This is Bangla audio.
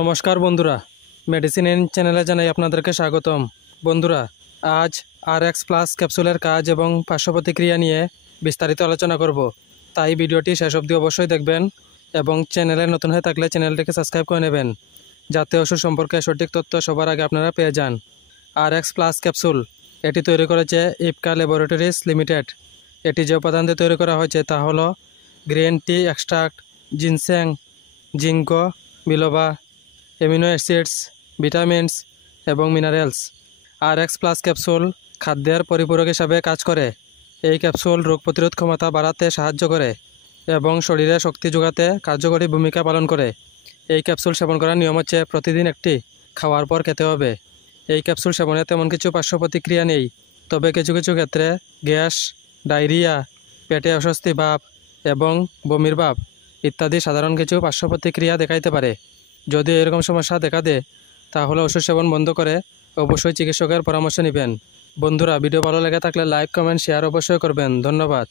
নমস্কার বন্ধুরা, মেডিসিন ইন চ্যানেলে জানাই আপনাদেরকে স্বাগতম। বন্ধুরা, আজ RX+ ক্যাপসুলের কাজ এবং পার্শ্ব প্রতিক্রিয়া নিয়ে বিস্তারিত আলোচনা করব, তাই ভিডিওটি শেষ অবধি অবশ্যই দেখবেন এবং চ্যানেলে নতুন হয়ে থাকলে চ্যানেলটিকে সাবস্ক্রাইব করে নেবেন, যাতে ওষুধ সম্পর্কে সঠিক তথ্য সবার আগে আপনারা পেয়ে যান। RX+ ক্যাপসুল এটি তৈরি করেছে ইপকা ল্যাবরেটরিজ লিমিটেড। এটি যে উপাদান দিয়ে তৈরি করা হয়েছে তা হলো green tea extract, ginseng, ginkgo বিলোবা, amino acids, vitamins এবং মিনারেলস। RX+ ক্যাপসুল খাদ্যের পরিপূরক হিসাবে কাজ করে। এই ক্যাপসুল রোগ প্রতিরোধ ক্ষমতা বাড়াতে সাহায্য করে এবং শরীরে শক্তি যোগাতে কার্যকরী ভূমিকা পালন করে। এই ক্যাপসুল সেবন করার নিয়ম হচ্ছে প্রতিদিন একটি, খাওয়ার পর খেতে হবে। এই ক্যাপসুল সেবনে তেমন কিছু পার্শ্ব প্রতিক্রিয়া নেই, তবে কিছু কিছু ক্ষেত্রে গ্যাস, ডায়রিয়া, পেটে অস্বস্তি ভাব এবং বমির ভাব ইত্যাদি সাধারণ কিছু পার্শ্ব প্রতিক্রিয়া দেখাইতে পারে। যদি এরকম সমস্যা দেখা দেয় তাহলে ওষুধ সেবন বন্ধ করে অবশ্যই চিকিৎসকের পরামর্শ নেবেন। বন্ধুরা, ভিডিও ভালো লেগে থাকলে লাইক, কমেন্ট, শেয়ার অবশ্যই করবেন। ধন্যবাদ।